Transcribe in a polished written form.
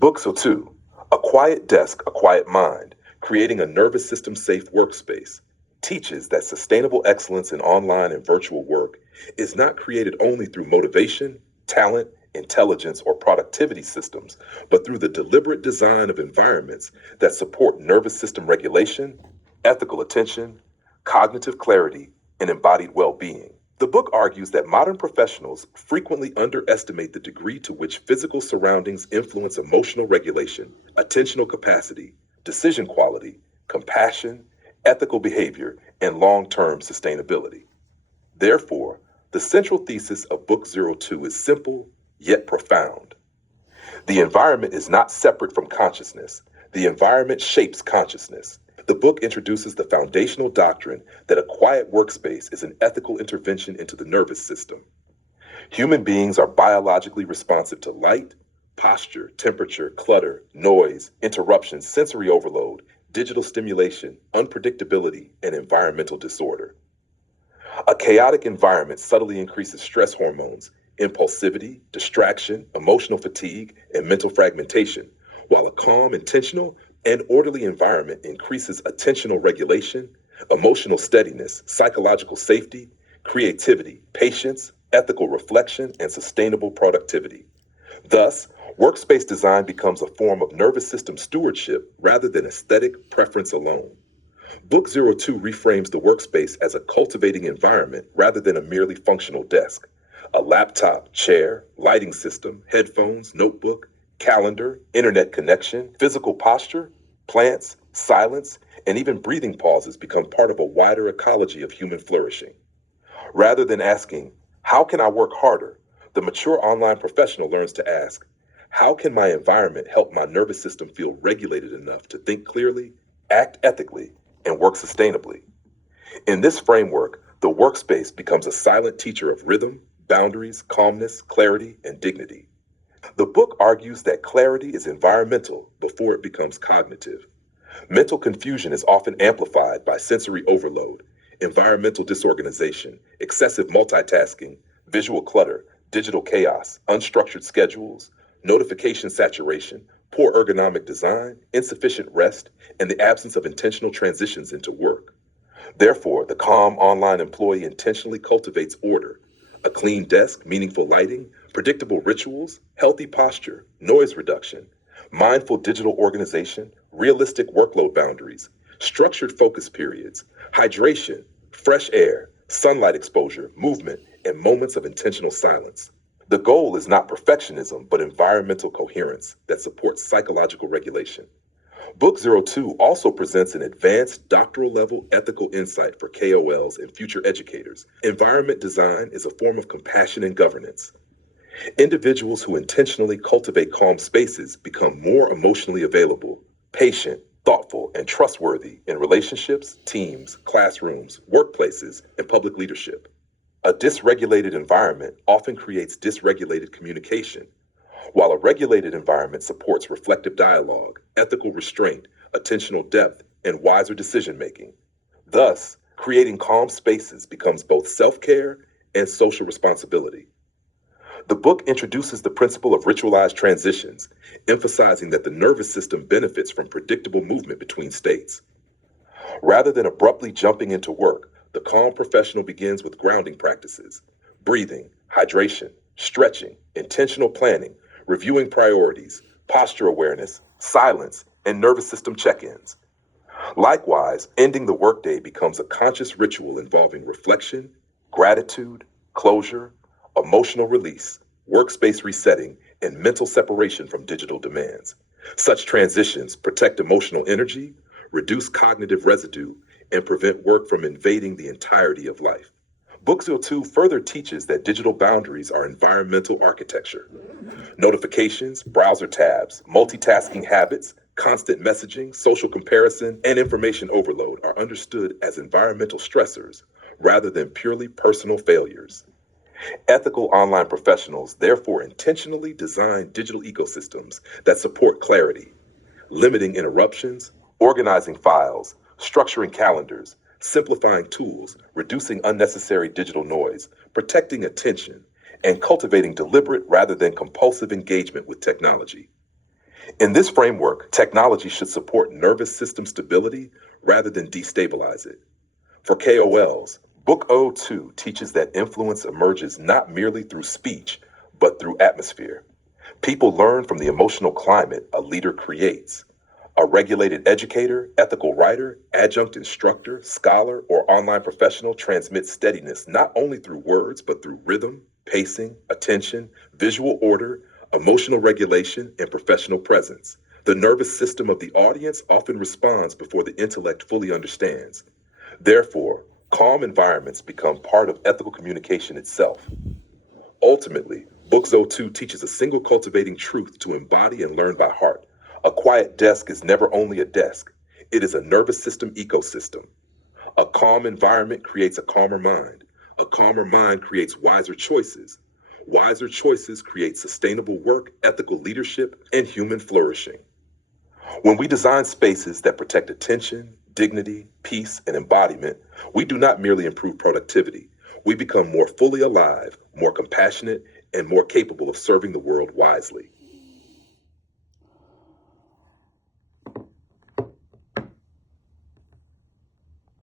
Book 2, A Quiet Desk, A Quiet Mind, Creating a Nervous System Safe Workspace, teaches that sustainable excellence in online and virtual work is not created only through motivation, talent, intelligence, or productivity systems, but through the deliberate design of environments that support nervous system regulation, ethical attention, cognitive clarity, and embodied well being. The book argues that modern professionals frequently underestimate the degree to which physical surroundings influence emotional regulation, attentional capacity, decision quality, compassion, ethical behavior, and long term sustainability. Therefore, the central thesis of Book 2 is simple yet profound. The environment is not separate from consciousness, the environment shapes consciousness. The book introduces the foundational doctrine that a quiet workspace is an ethical intervention into the nervous system. Human beings are biologically responsive to light, posture, temperature, clutter, noise, interruptions, sensory overload, digital stimulation, unpredictability, and environmental disorder. A chaotic environment subtly increases stress hormones, impulsivity, distraction, emotional fatigue, and mental fragmentation, while a calm, intentional, and orderly environment increases attentional regulation, emotional steadiness, psychological safety, creativity, patience, ethical reflection, and sustainable productivity. Thus, workspace design becomes a form of nervous system stewardship rather than aesthetic preference alone. Book 2 reframes the workspace as a cultivating environment rather than a merely functional desk. A laptop, chair, lighting system, headphones, notebook, calendar, internet connection, physical posture, plants, silence, and even breathing pauses become part of a wider ecology of human flourishing. Rather than asking, how can I work harder? The mature online professional learns to ask, how can my environment help my nervous system feel regulated enough to think clearly, act ethically, and work sustainably? In this framework, the workspace becomes a silent teacher of rhythm, boundaries, calmness, clarity, and dignity. The book argues that clarity is environmental before it becomes cognitive. Mental confusion is often amplified by sensory overload, environmental disorganization, excessive multitasking, visual clutter, digital chaos, unstructured schedules, notification saturation, poor ergonomic design, insufficient rest, and the absence of intentional transitions into work. Therefore, the calm online employee intentionally cultivates order, a clean desk, meaningful lighting, predictable rituals, healthy posture, noise reduction, mindful digital organization, realistic workload boundaries, structured focus periods, hydration, fresh air, sunlight exposure, movement, and moments of intentional silence. The goal is not perfectionism, but environmental coherence that supports psychological regulation. Book 2 also presents an advanced doctoral level ethical insight for KOLs and future educators. Environment design is a form of compassion and governance. Individuals who intentionally cultivate calm spaces become more emotionally available, patient, thoughtful, and trustworthy in relationships, teams, classrooms, workplaces, and public leadership. A dysregulated environment often creates dysregulated communication, while a regulated environment supports reflective dialogue, ethical restraint, attentional depth, and wiser decision making. Thus, creating calm spaces becomes both self care and social responsibility. The book introduces the principle of ritualized transitions, emphasizing that the nervous system benefits from predictable movement between states. Rather than abruptly jumping into work, the calm professional begins with grounding practices, breathing, hydration, stretching, intentional planning, reviewing priorities, posture awareness, silence, and nervous system check ins. Likewise, ending the workday becomes a conscious ritual involving reflection, gratitude, closure, emotional release, workspace resetting, and mental separation from digital demands. Such transitions protect emotional energy, reduce cognitive residue, and prevent work from invading the entirety of life. Book 2 further teaches that digital boundaries are environmental architecture. Notifications, browser tabs, multitasking habits, constant messaging, social comparison, and information overload are understood as environmental stressors rather than purely personal failures. Ethical online professionals therefore intentionally design digital ecosystems that support clarity, limiting interruptions, organizing files, structuring calendars, simplifying tools, reducing unnecessary digital noise, protecting attention, and cultivating deliberate rather than compulsive engagement with technology. In this framework, technology should support nervous system stability rather than destabilize it. For KOLs, Book O2 teaches that influence emerges not merely through speech, but through atmosphere. People learn from the emotional climate a leader creates. A regulated educator, ethical writer, adjunct instructor, scholar, or online professional transmits steadiness not only through words, but through rhythm, pacing, attention, visual order, emotional regulation, and professional presence. The nervous system of the audience often responds before the intellect fully understands. Therefore, calm environments become part of ethical communication itself. Ultimately, Book Zo2 teaches a single cultivating truth to embody and learn by heart. A quiet desk is never only a desk, it is a nervous system ecosystem. A calm environment creates a calmer mind. A calmer mind creates wiser choices. Wiser choices create sustainable work, ethical leadership, and human flourishing. When we design spaces that protect attention, dignity, peace, and embodiment, we do not merely improve productivity. We become more fully alive, more compassionate, and more capable of serving the world wisely.